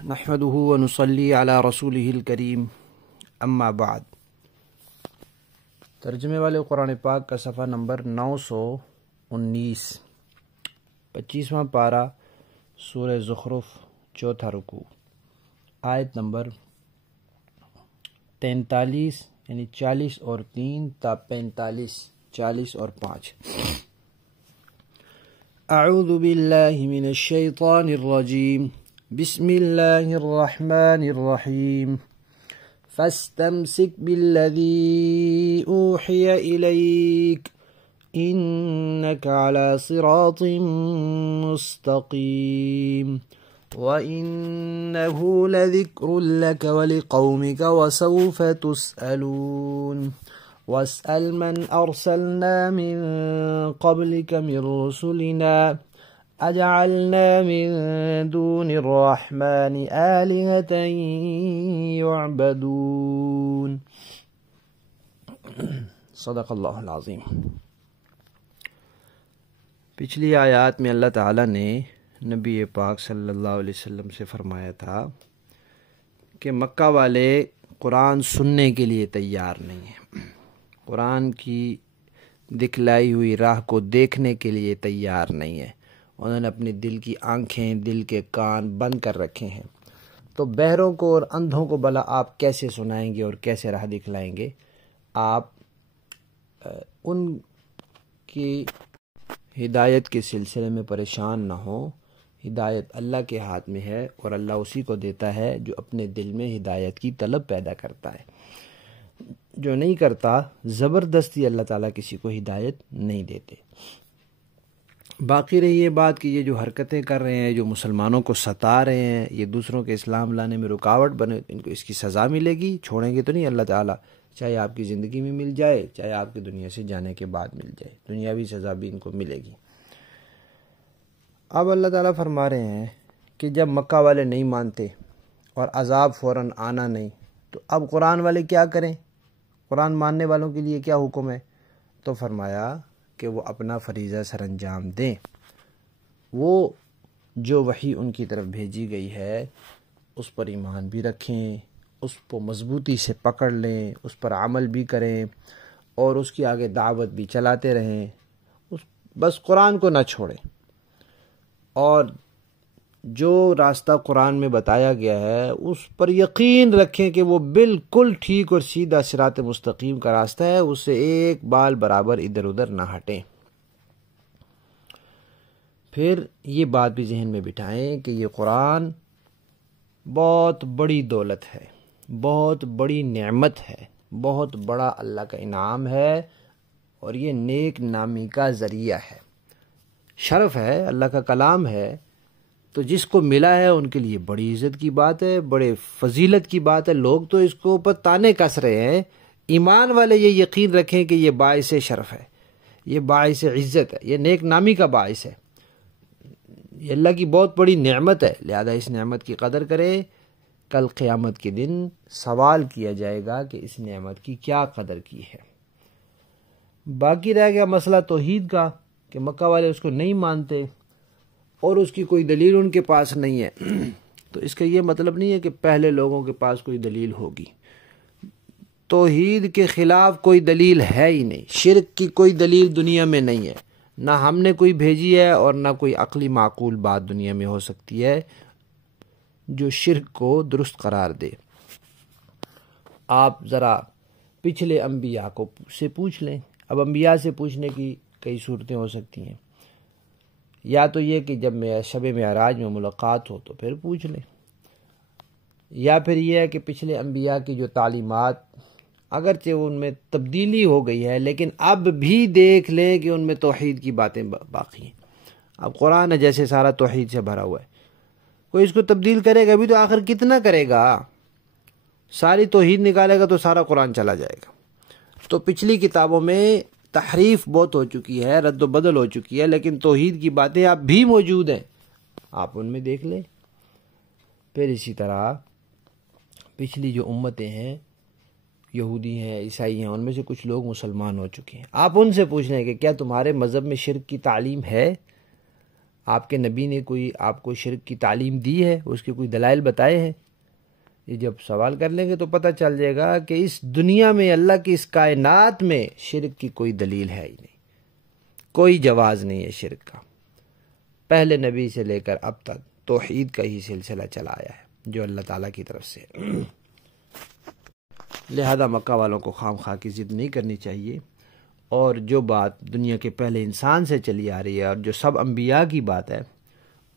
نحمده ونصلي على رسوله الكريم اما بعد۔ ترجمے والے قرآن پاک کا صفحہ نمبر 919، 25واں پارہ، سورہ زخرف، چوتھا رکوع، آیت نمبر 43 یعنی 40 اور 3 تا 45، 40 اور 5۔ اعوذ باللہ من الشیطان الرجیم، بسم اللہ الرحمن الرحیم۔ فاستمسک بالذی اوحی الیک انک علی صراط مستقیم وَإِنَّهُ لَذِكْرٌ لَكَ وَلِقَوْمِكَ وَسَوْفَ تُسْأَلُونَ وَاسْأَلْ مَنْ أَرْسَلْنَا مِنْ قَبْلِكَ مِنْ رُسُلِنَا أَجَعَلْنَا مِنْ دُونِ الرَّحْمَنِ آلِهَةً يُعْبَدُونَ۔ صدق اللہ العظیم۔ پچھلی آیات میں اللہ تعالیٰ نے نبی پاک صلی اللہ علیہ وسلم سے فرمایا تھا کہ مکہ والے قرآن سننے کے لیے تیار نہیں ہیں، قرآن کی دکھلائی ہوئی راہ کو دیکھنے کے لیے تیار نہیں ہیں۔ انہوں نے اپنے دل کی آنکھیں، دل کے کان بند کر رکھے ہیں، تو بہروں کو اور اندھوں کو بھلا آپ کیسے سنائیں گے اور کیسے راہ دکھلائیں گے؟ آپ ان کی ہدایت کے سلسلے میں پریشان نہ ہوں۔ ہدایت اللہ کے ہاتھ میں ہے اور اللہ اسی کو دیتا ہے جو اپنے دل میں ہدایت کی طلب پیدا کرتا ہے، جو نہیں کرتا زبردستی اللہ تعالیٰ کسی کو ہدایت نہیں دیتے۔ باقی رہی یہ بات کہ یہ جو حرکتیں کر رہے ہیں، جو مسلمانوں کو ستا رہے ہیں، یہ دوسروں کے اسلام لانے میں رکاوٹ بنے، ان کو اس کی سزا ملے گی، چھوڑیں گے تو نہیں اللہ تعالیٰ، چاہے آپ کی زندگی میں مل جائے، چاہے آپ کی دنیا سے جانے کے بعد مل جائے، دنیاوی سزا بھی ان کو ملے گی۔ اب اللہ تعالیٰ فرما رہے ہیں کہ جب مکہ والے نہیں مانتے اور عذاب فوراً آنا نہیں، تو اب قرآن والے کیا کریں؟ قرآن ماننے والوں کے لیے کیا حکم ہے؟ تو فرمایا کہ وہ اپنا فریضہ سر انجام دیں، وہ جو وحی ان کی طرف بھیجی گئی ہے اس پر ایمان بھی رکھیں، اس کو مضبوطی سے پکڑ لیں، اس پر عمل بھی کریں اور اس کی آگے دعوت بھی چلاتے رہیں، بس قرآن کو نہ چھوڑیں، اور جو راستہ قرآن میں بتایا گیا ہے اس پر یقین رکھیں کہ وہ بالکل ٹھیک اور سیدھا صراط مستقیم کا راستہ ہے، اس سے ایک بال برابر ادھر ادھر نہ ہٹیں۔ پھر یہ بات بھی ذہن میں بٹھائیں کہ یہ قرآن بہت بڑی دولت ہے، بہت بڑی نعمت ہے، بہت بڑا اللہ کا انعام ہے، اور یہ نیک نامی کا ذریعہ ہے، شرف ہے، اللہ کا کلام ہے، تو جس کو ملا ہے ان کے لیے بڑی عزت کی بات ہے، بڑے فضیلت کی بات ہے۔ لوگ تو اس کو اوپر تانے کس رہے ہیں، ایمان والے یہ یقین رکھیں کہ یہ باعث شرف ہے، یہ باعث عزت ہے، یہ نیک نامی کا باعث ہے، یہ اللہ کی بہت بڑی نعمت ہے، لہذا اس نعمت کی قدر کریں۔ کل قیامت کے دن سوال کیا جائے گا کہ اس نعمت کی کیا قدر کی ہے۔ باقی رہ گیا مسئلہ توحید کا کہ مکہ والے اس کو نہیں مانتے اور اس کی کوئی دلیل ان کے پاس نہیں ہے، تو اس کا یہ مطلب نہیں ہے کہ پہلے لوگوں کے پاس کوئی دلیل ہوگی۔ توحید کے خلاف کوئی دلیل ہے ہی نہیں، شرک کی کوئی دلیل دنیا میں نہیں ہے، نہ ہم نے کوئی بھیجی ہے اور نہ کوئی عقلی معقول بات دنیا میں ہو سکتی ہے جو شرک کو درست قرار دے۔ آپ ذرا پچھلے انبیاء سے پوچھ لیں۔ اب انبیاء سے پوچھنے کی کئی صورتیں ہو سکتی ہیں، یا تو یہ کہ جب شب معراج میں ملاقات ہو تو پھر پوچھ لیں، یا پھر یہ ہے کہ پچھلے انبیاء کی جو تعلیمات اگرچہ ان میں تبدیلی ہو گئی ہے لیکن اب بھی دیکھ لیں کہ ان میں توحید کی باتیں باقی ہیں۔ اب قرآن ہے جیسے سارا توحید سے بھرا ہوا ہے، کوئی اس کو تبدیل کرے گا بھی تو آخر کتنا کرے گا؟ ساری توحید نکالے گا تو سارا قرآن چلا جائے گا۔ تو پچھلی کتابوں میں تحریف بہت ہو چکی ہے، رد و بدل ہو چکی ہے، لیکن توحید کی باتیں اب بھی موجود ہیں، آپ ان میں دیکھ لیں۔ پھر اسی طرح پچھلی جو امتیں ہیں، یہودی ہیں، عیسائی ہیں، ان میں سے کچھ لوگ مسلمان ہو چکے ہیں، آپ ان سے پوچھ لیں کہ کیا تمہارے مذہب میں شرک کی تعلیم ہے؟ آپ کے نبی نے کوئی آپ کو شرک کی تعلیم دی ہے، اس کے کوئی دلائل بتائے ہیں؟ یہ جب سوال کر لیں گے تو پتہ چل جائے گا کہ اس دنیا میں، اللہ کی اس کائنات میں شرک کی کوئی دلیل ہے ہی نہیں، کوئی جواز نہیں ہے شرک کا۔ پہلے نبی سے لے کر اب تک توحید کا ہی سلسلہ چلا آیا ہے جو اللہ تعالیٰ کی طرف سے۔ لہذا مکہ والوں کو خام خواہ کی ضد نہیں کرنی چاہیے، اور جو بات دنیا کے پہلے انسان سے چلی آ رہی ہے اور جو سب انبیاء کی بات ہے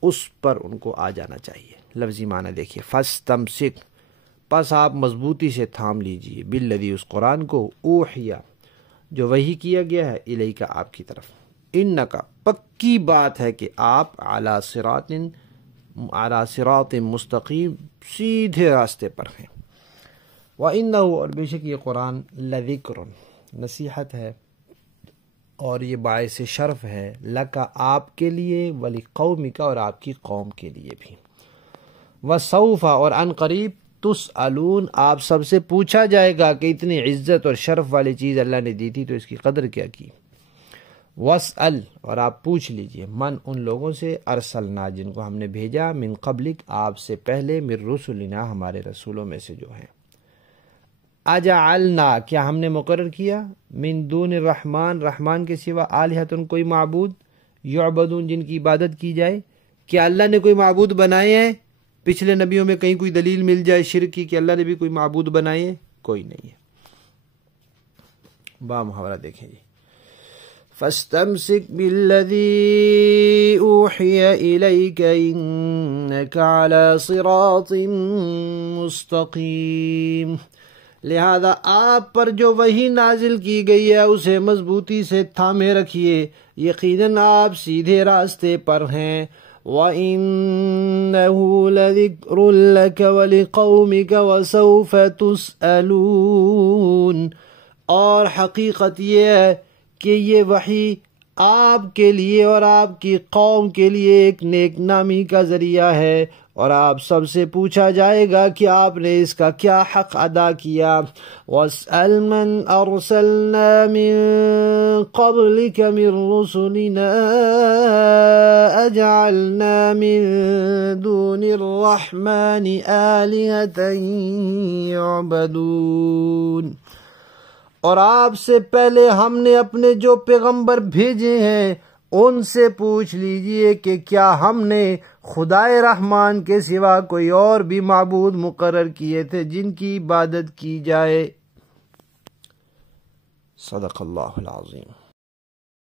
اس پر ان کو آ جانا چاہیے۔ لفظی معنی دیکھیے، فَاسْتَمْسِكْ، پس آپ مضبوطی سے تھام لیجئے، بِالَّذِي، اس قرآن کو، اوحیا، جو وحی کیا گیا ہے، الیک، آپ کی طرف، انک، پکی بات ہے کہ آپ علی صراط مستقیم، سیدھے راستے پر ہیں۔ وَإِنَّهُ، اور بے شک یہ قرآن، لَذِكْرٌ، نصیحت ہے اور یہ باعث شرف ہے، لَكَ، آپ کے لیے، وَلِقَوْمِكَ، اور آپ کی قوم کے لیے بھی، وَسَوْفَ، اور عن قریب، تسألون، آپ سب سے پوچھا جائے گا کہ اتنی عزت اور شرف والی چیز اللہ نے دی تھی تو اس کی قدر کیا کی۔ وَاسْأَلْ، اور آپ پوچھ لیجئے، من، ان لوگوں سے، ارسلنا، جن کو ہم نے بھیجا، من قبلک، آپ سے پہلے، من رسلنا، ہمارے رسولوں میں سے جو ہیں، اجعلنا، کیا ہم نے مقرر کیا، من دون الرحمن، رحمان کے سوا، آلہۃ، کوئی معبود، یعبدون، جن کی عبادت کی جائے، کیا اللہ نے کوئی معبود بنائے ہیں؟ پچھلے نبیوں میں کہیں کوئی دلیل مل جائے شرک کی کہ اللہ نے بھی کوئی معبود بنائے ہیں؟ کوئی نہیں ہے۔ با محاورہ دیکھیں جی، فَاسْتَمْسِكْ بِالَّذِي أُوحِيَ إِلَيْكَ إِنَّكَ عَلَى صِرَاطٍ مُسْتَقِيمٍ، لہذا آپ پر جو وحی نازل کی گئی ہے اسے مضبوطی سے تھامے رکھیے، یقیناً آپ سیدھے راستے پر ہیں۔ وَإِنَّهُ لَذِكْرٌ لَكَ وَلِقَوْمِكَ وَسَوْفَ تُسْأَلُونَ، اور حقیقت یہ ہے کہ یہ وحی آپ کے لیے اور آپ کی قوم کے لیے ایک نیک نامی کا ذریعہ ہے، اور آپ سب سے پوچھا جائے گا کہ آپ نے اس کا کیا حق ادا کیا۔ وَاسْأَلْ مَنْ أَرْسَلْنَا مِن قَبْلِكَ مِن رُّسُلِنَا أَجْعَلْنَا مِن دُونِ الرَّحْمَنِ آلِهَةً يُعْبَدُونَ، اور آپ سے پہلے ہم نے اپنے جو پیغمبر بھیجے ہیں ان سے پوچھ لیجئے کہ کیا ہم نے خدائے رحمان کے سوا کوئی اور بھی معبود مقرر کیے تھے جن کی عبادت کی جائے۔ صدق اللہ العظیم۔